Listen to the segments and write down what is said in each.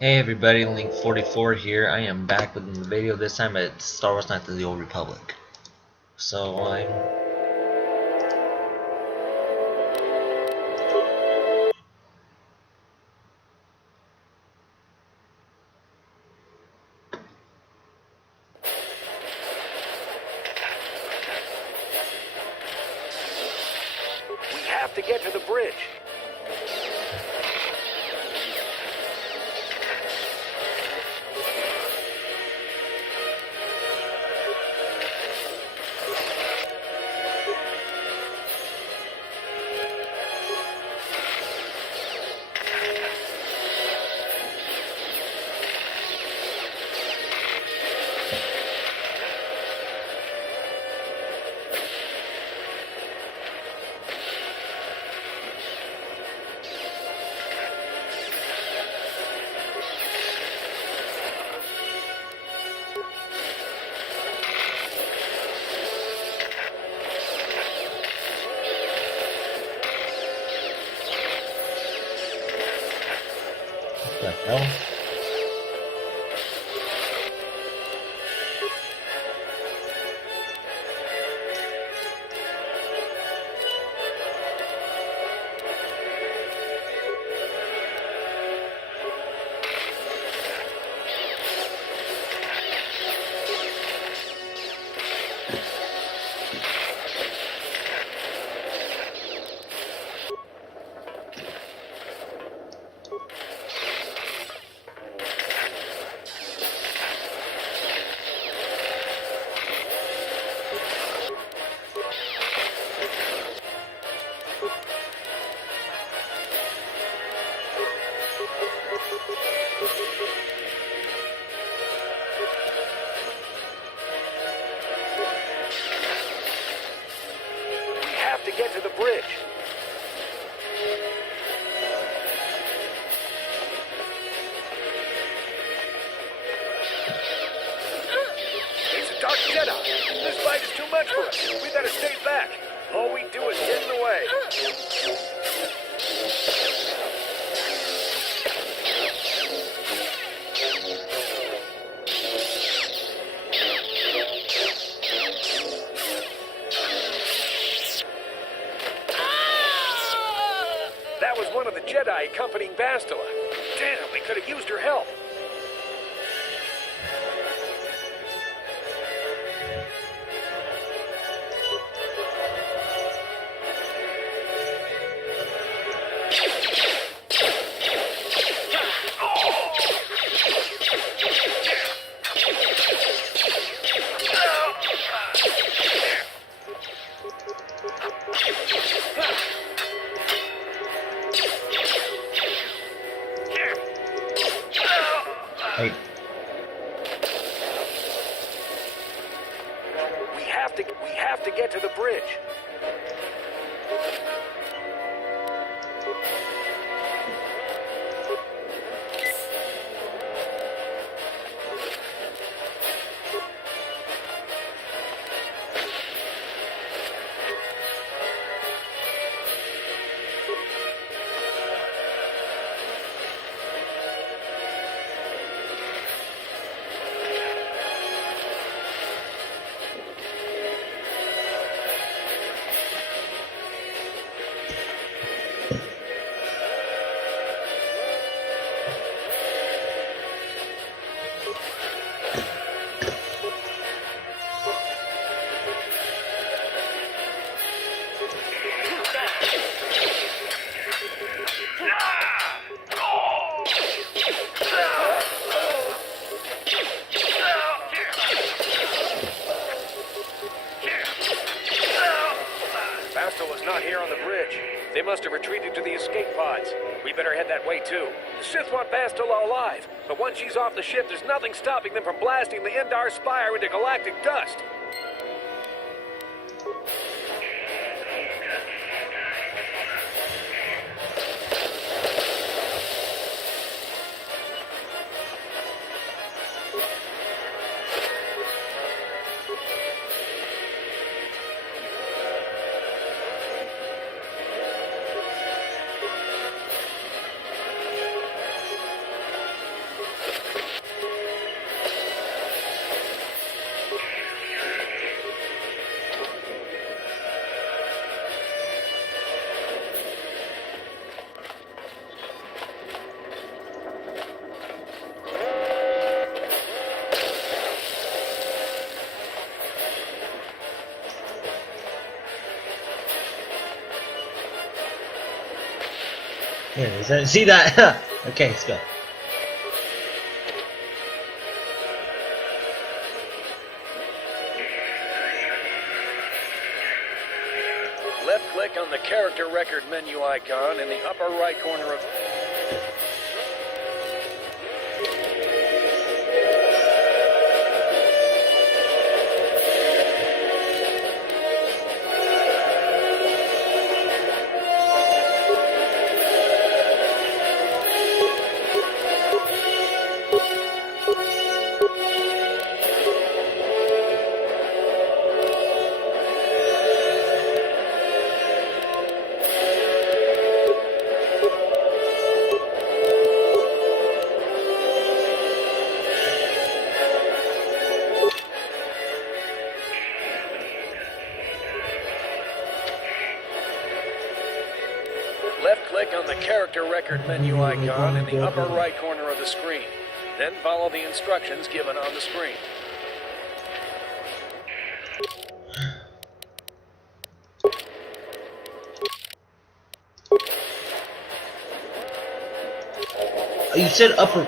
Hey everybody, Link44 here. I am back with the video, this time at Star Wars Knights of the Old Republic. So We have to get to the bridge. what the hell? We have to get to the bridge. It's a Dark Jedi. This fight is too much for us. We better stay back. All we do is get in the way. That was one of the Jedi accompanying Bastila. Damn, we could have used her help. Hey, We have to get to the bridge. Bastila's not here on the bridge. They must have retreated to the escape pods. We better head that way too. The Sith want Bastila alive, but once she's off the ship, there's nothing stopping them from blasting the Endar Spire into galactic dust. Is that, see that? Okay, let's go. Left click on the character record menu icon in the upper right corner of... Left click on the character record menu icon in the upper right corner of the screen. Then follow the instructions given on the screen. Oh, you said upper.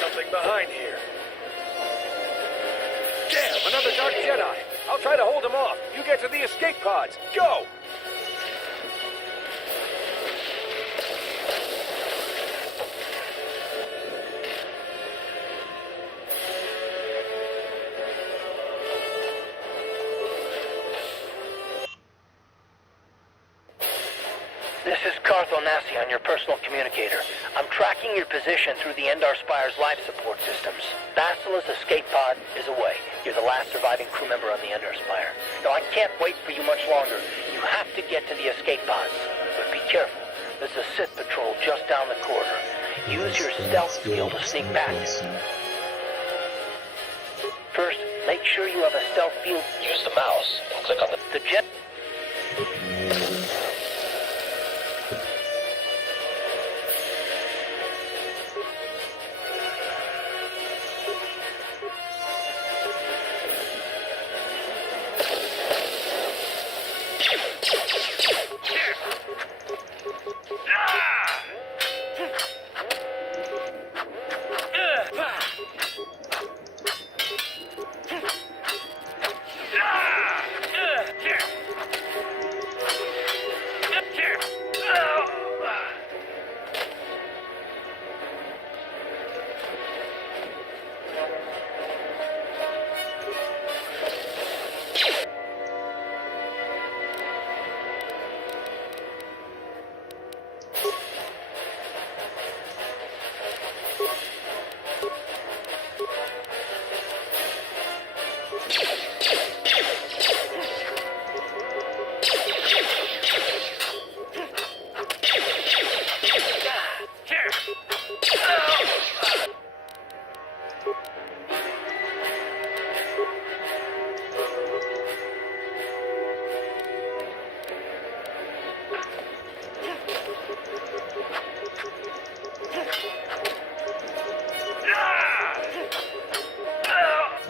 Something behind here. Damn, another Dark Jedi. I'll try to hold him off. You get to the escape pods. Go! This is Cartho Nassi on your personal communicator. I'm tracking your position through the Endar Spire's life support systems. Basila's escape pod is away. You're the last surviving crew member on the Endar Spire. Now, I can't wait for you much longer. You have to get to the escape pods. But be careful. There's a Sith patrol just down the corridor. Use your stealth skill to sneak past it. First, make sure you have a stealth field. Use the mouse and click on the jet.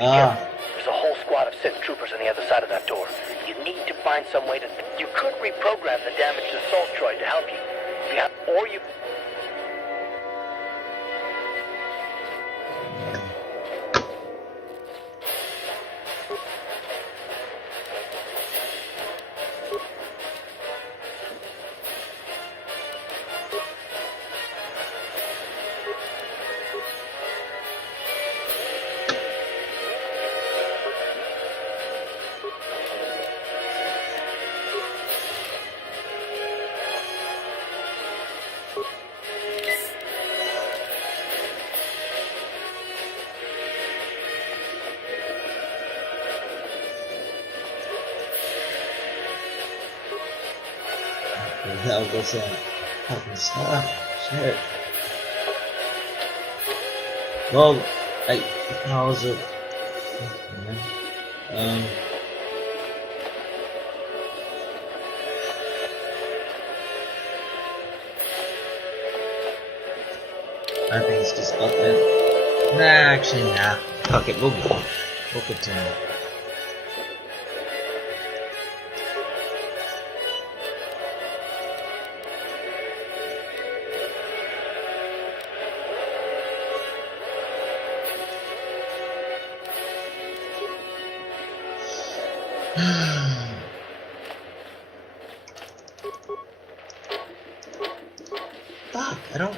Ah. There's a whole squad of Sith troopers on the other side of that door. You need to find some way to... You could reprogram the damaged assault droid to help you. If you have... Or you... What the hell goes that? Fucking stuff. Shit. Well, how is it? I think it's just about that. Nah, actually, nah. Fuck it, we'll go. We'll continue. Fuck, I don't...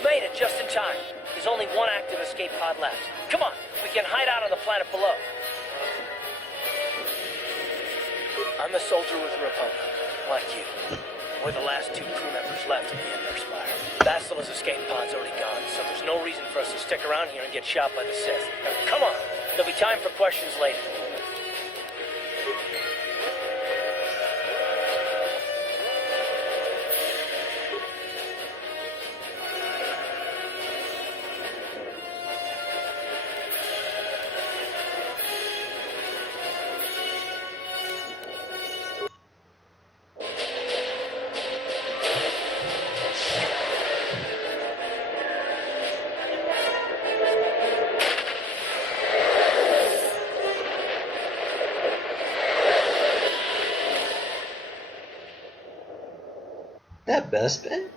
Made it just in time. There's only one active escape pod left. Come on, we can hide out on the planet below. I'm a soldier with the Republic, like you. We're the last two crew members left in the Endar Spire. Bastila's escape pod's already gone, so there's no reason for us to stick around here and get shot by the Sith. Now, come on, there'll be time for questions later. That Bespin?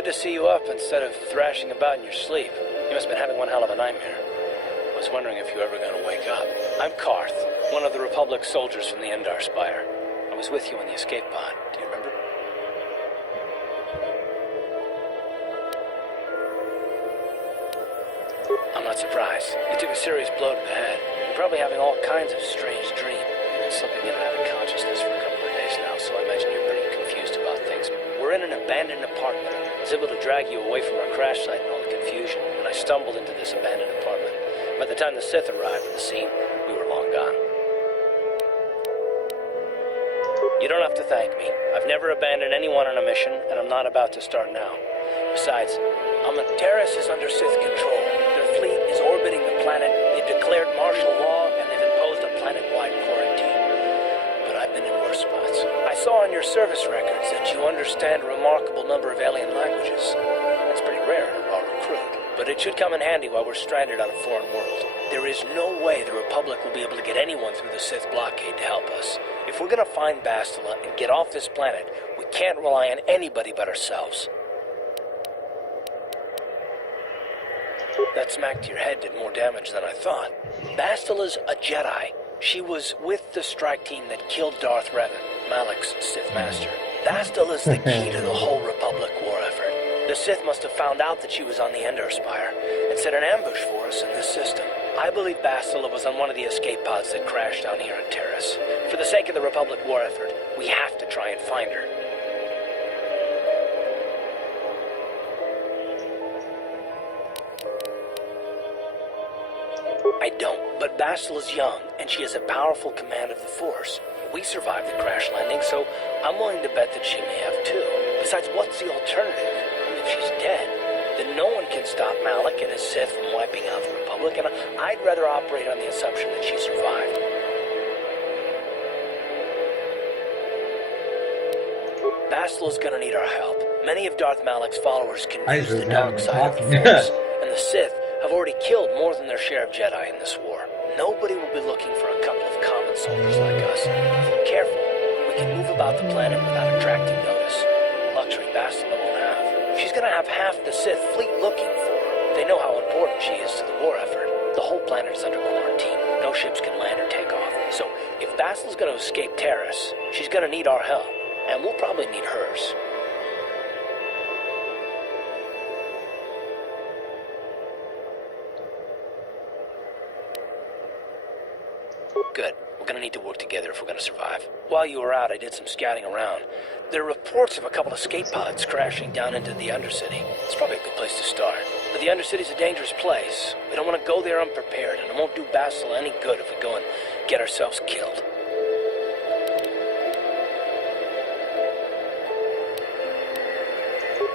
good to see you up instead of thrashing about in your sleep. You must have been having one hell of a nightmare. I was wondering if you were ever going to wake up. I'm Karth, one of the Republic soldiers from the Endar Spire. I was with you in the escape pod. Do you remember? I'm not surprised. You took a serious blow to the head. You're probably having all kinds of strange dreams. You've been slipping in and out of consciousness for a couple of days now, so I imagine you're pretty confused about things. We're in an abandoned apartment. I was able to drag you away from our crash site and all the confusion when I stumbled into this abandoned apartment. By the time the Sith arrived at the scene, we were long gone. You don't have to thank me. I've never abandoned anyone on a mission, and I'm not about to start now. Besides, Terrace is under Sith control. Their fleet is orbiting the planet. They've declared martial law, and they've imposed a planet-wide quarantine. But I've been in worse spots. I saw on your service records that you understand a remarkable number of alien languages. That's pretty rare in a raw recruit. But it should come in handy while we're stranded on a foreign world. There is no way the Republic will be able to get anyone through the Sith blockade to help us. If we're gonna find Bastila and get off this planet, we can't rely on anybody but ourselves. That smack to your head did more damage than I thought. Bastila's a Jedi. She was with the strike team that killed Darth Revan, Malak's Sith Master. Bastila's the key to the whole Republic war effort. The Sith must have found out that she was on the Endar Spire and set an ambush for us in this system. I believe Bastila was on one of the escape pods that crashed down here on Terrace. For the sake of the Republic war effort, we have to try and find her. I don't, but Bastila's young, and she has a powerful command of the Force. We survived the crash landing, so I'm willing to bet that she may have too. Besides, what's the alternative? If she's dead, then no one can stop Malak and his Sith from wiping out the Republic, and I'd rather operate on the assumption that she survived. Bastila's gonna need our help. Many of Darth Malak's followers can use the dark side of the Force, and the Sith have already killed more than their share of Jedi in this war. Nobody will be looking for a couple of common soldiers like us. If we're careful, we can move about the planet without attracting notice. Luxury Bastila won't have. She's gonna have half the Sith fleet looking for her. They know how important she is to the war effort. The whole planet is under quarantine. No ships can land or take off. So, if Bastila's gonna escape Terrace, she's gonna need our help. And we'll probably need hers. Good. We're gonna need to work together if we're gonna survive. While you were out, I did some scouting around. There are reports of a couple of escape pods crashing down into the Undercity. It's probably a good place to start. But the Undercity's a dangerous place. We don't want to go there unprepared, and it won't do Bastila any good if we go and get ourselves killed.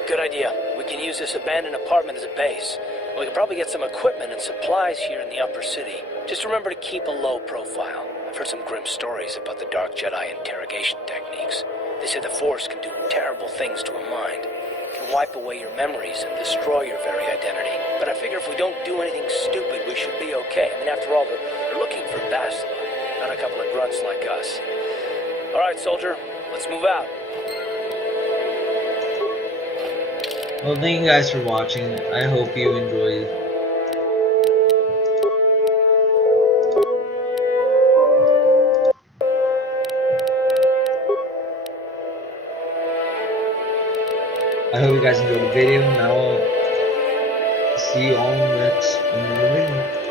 Good idea. We can use this abandoned apartment as a base. We can probably get some equipment and supplies here in the upper city. Just remember to keep a low profile. I've heard some grim stories about the Dark Jedi interrogation techniques. They say the Force can do terrible things to a mind. It can wipe away your memories and destroy your very identity. But I figure if we don't do anything stupid, we should be okay. I mean, after all, they're looking for Bastila, not a couple of grunts like us. All right, soldier, let's move out. Well, thank you guys for watching. I hope you enjoyed. I hope you guys enjoyed the video, and I will see you all next in the video.